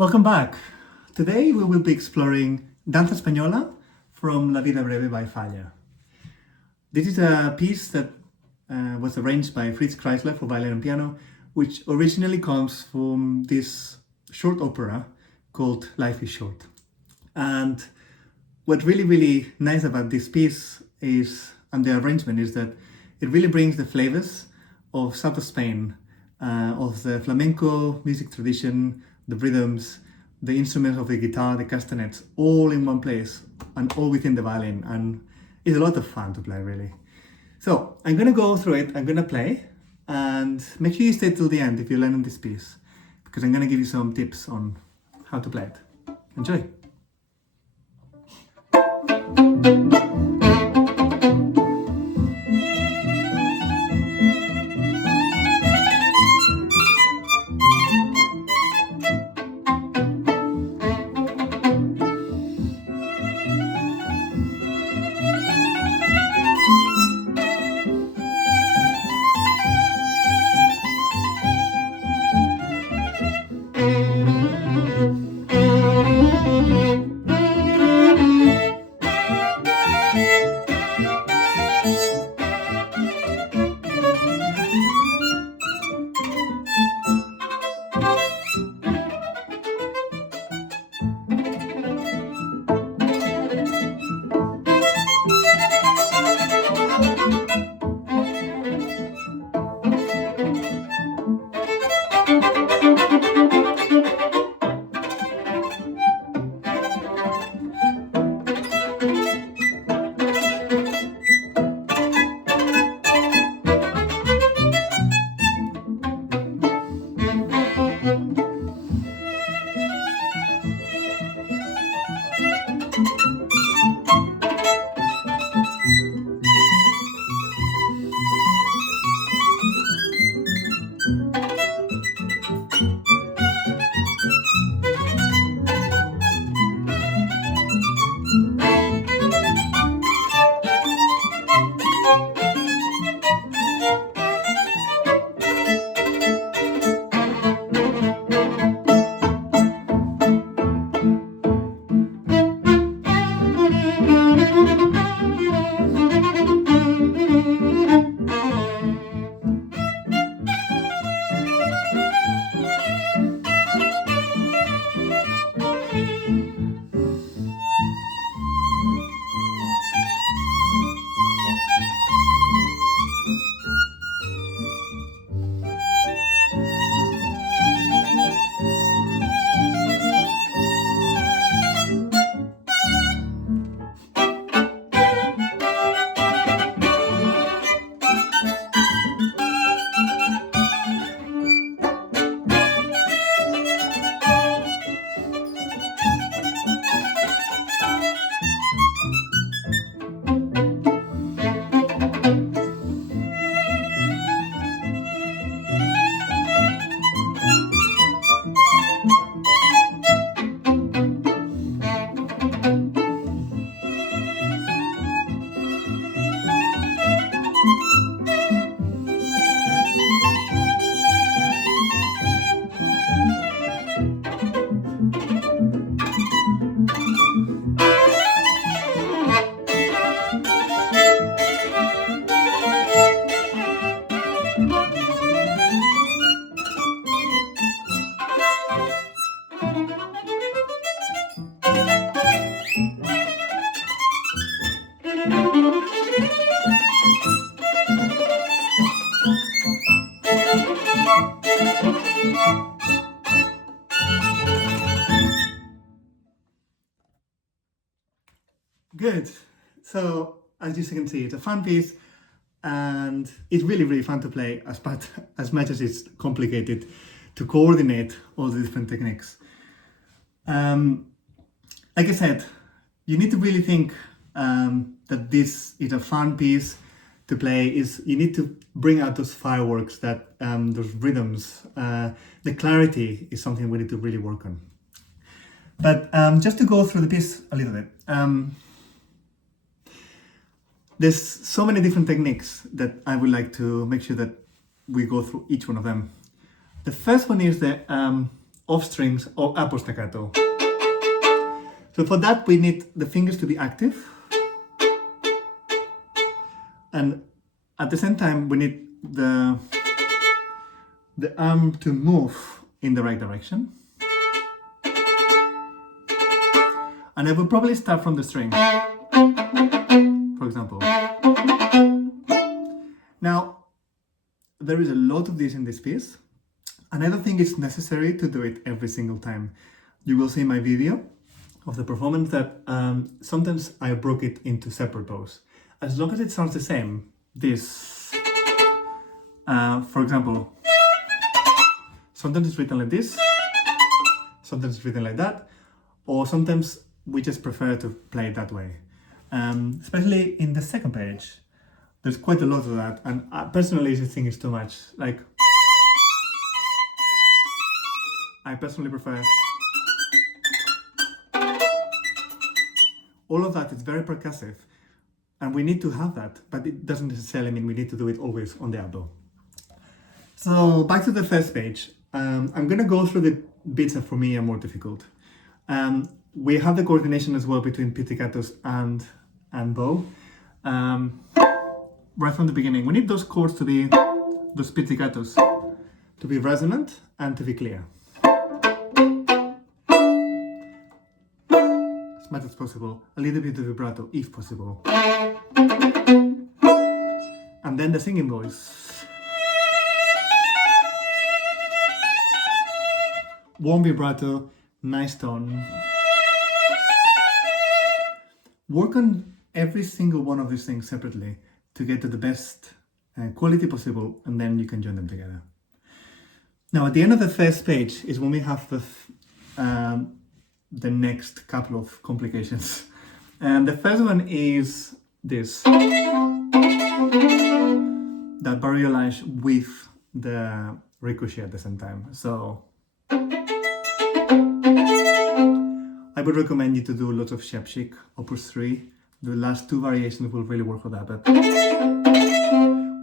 Welcome back. Today we will be exploring Danza Española from La Vida Breve by Falla. This is a piece that was arranged by Fritz Kreisler for violin and piano, which originally comes from this short opera called Life is Short. And what really nice about this piece is, and the arrangement, is that it really brings the flavors of South of Spain, of the flamenco music tradition, the rhythms, the instruments of the guitar, the castanets, all in one place and all within the violin. And it's a lot of fun to play, really. So I'm gonna go through it, I'm gonna play, and make sure you stay till the end if you're learning this piece, because I'm gonna give you some tips on how to play it. Enjoy. Good. So as you can see, it's a fun piece and it's really fun to play, as much as it's complicated to coordinate all the different techniques. Like I said, you need to really think that this is a fun piece to play. You need to bring out those fireworks, those rhythms. The clarity is something we need to really work on. But just to go through the piece a little bit, there's so many different techniques that I would like to make sure that we go through each one of them. The first one is the off strings or up staccato. So for that we need the fingers to be active, and at the same time we need the arm to move in the right direction. And I will probably start from the string, for example. Now, there is a lot of this in this piece, and I don't think it's necessary to do it every single time. You will see in my video of the performance that sometimes I broke it into separate bows. As long as it sounds the same, this, for example, sometimes it's written like this, sometimes it's written like that, or sometimes we just prefer to play it that way. Especially in the second page, there's quite a lot of that, and I personally just think it's too much. Like, I personally prefer all of that. It's very percussive, and we need to have that, but it doesn't necessarily mean we need to do it always on the elbow. So back to the first page. I'm gonna go through the bits that for me are more difficult. We have the coordination as well between pizzicatos and bow. Right from the beginning, we need those chords to be, those pizzicatos, to be resonant and to be clear. As much as possible, a little bit of vibrato if possible. And then the singing voice. Warm vibrato, nice tone. Work on every single one of these things separately to get to the best quality possible, and then you can join them together. Now, at the end of the first page is when we have the next couple of complications. And the first one is this. That variolage with the ricochet at the same time. So I would recommend you to do lots of Shepshik, Opus 3. The last two variations will really work for that, but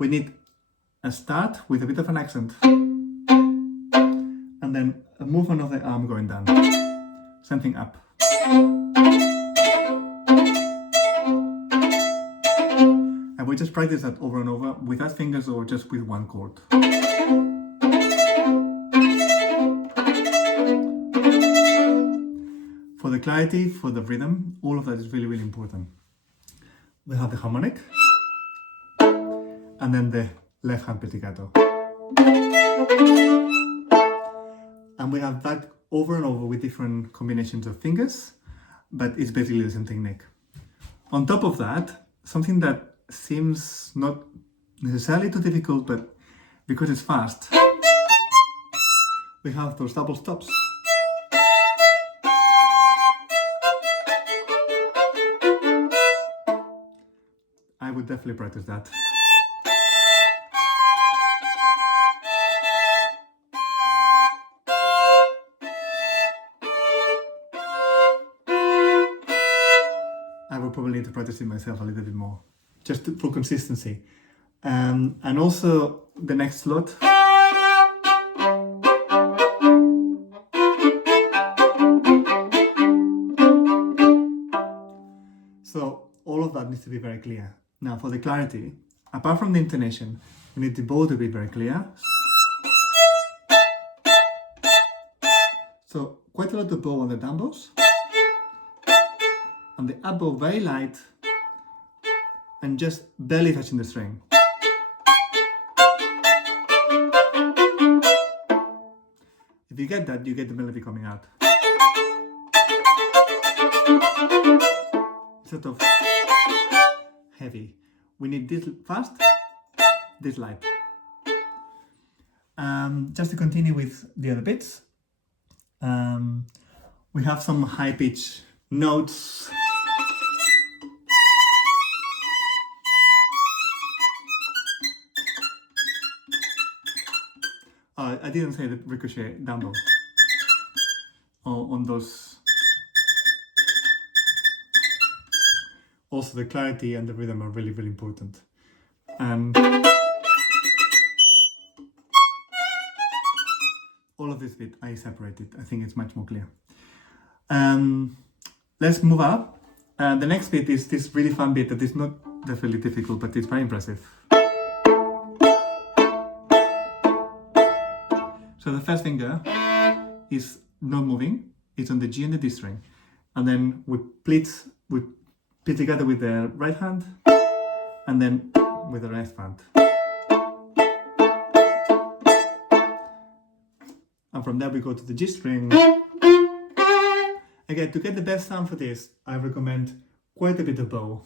we need a start with a bit of an accent, and then a movement of the arm going down, something up. And we just practice that over and over without fingers or just with one chord. For the clarity, for the rhythm, all of that is really, really important. We have the harmonic, and then the left hand pizzicato. And we have that over and over with different combinations of fingers, but it's basically the same technique. On top of that, something that seems not necessarily too difficult, but because it's fast, we have those double stops. I would definitely practice that. I would probably need to practice it myself a little bit more, just for consistency. And also the next slot. So all of that needs to be very clear. Now for the clarity, apart from the intonation, we need the bow to be very clear. So quite a lot of bow on the down bows, and the up bow very light, and just barely touching the string. If you get that, you get the melody coming out. Sort of heavy. We need this fast, this light. Just to continue with the other bits, we have some high pitch notes. I didn't say the ricochet down bow on those. Also, the clarity and the rhythm are really, really important. All all of this bit I separated. I think it's much more clear. Let's move up. The next bit is this really fun bit that is not definitely difficult, but it's very impressive. So the first finger is not moving, it's on the G and the D string. And then we split together with the right hand, and then with the left hand. And from there we go to the G string. Again, to get the best sound for this, I recommend quite a bit of bow.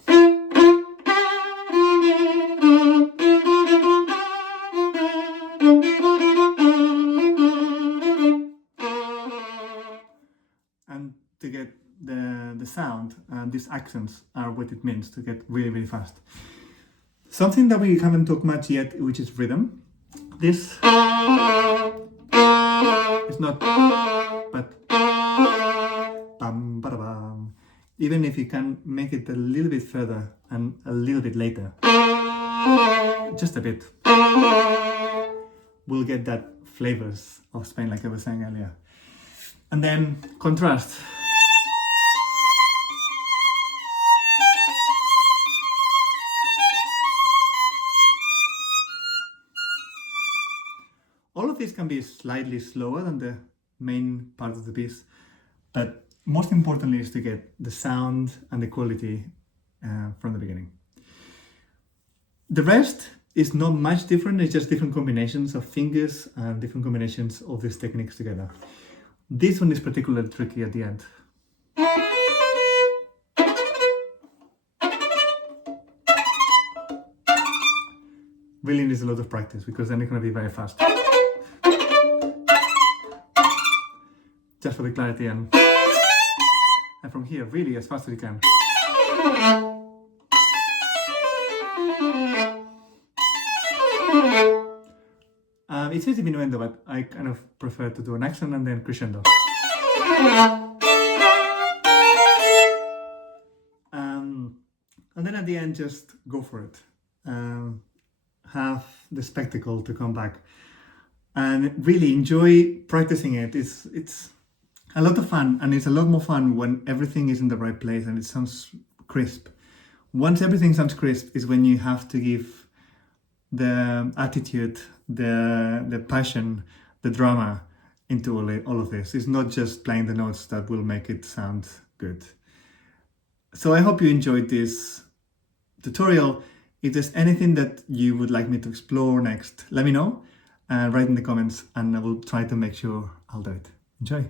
And to get the sound, these accents are what it means to get really, really fast. Something that we haven't talked much yet, which is rhythm. This is not, but bam, bada, bam. Even if you can make it a little bit further and a little bit later, just a bit, we'll get that flavors of Spain, like I was saying earlier. And then contrast. All of these can be slightly slower than the main part of the piece, but most importantly is to get the sound and the quality from the beginning. The rest is not much different, it's just different combinations of fingers and different combinations of these techniques together. This one is particularly tricky at the end. Really needs a lot of practice because then it's going to be very fast. Just for the clarity and from here, really as fast as you can. It's a diminuendo, but I kind of prefer to do an accent and then crescendo. And then at the end, just go for it. Have the spectacle to come back. And really enjoy practicing it. It's a lot of fun, and it's a lot more fun when everything is in the right place and it sounds crisp. Once everything sounds crisp is when you have to give the attitude, the passion, the drama into all of this. It's not just playing the notes that will make it sound good. So I hope you enjoyed this tutorial. If there's anything that you would like me to explore next, let me know. Write in the comments and I will try to make sure I'll do it. Enjoy!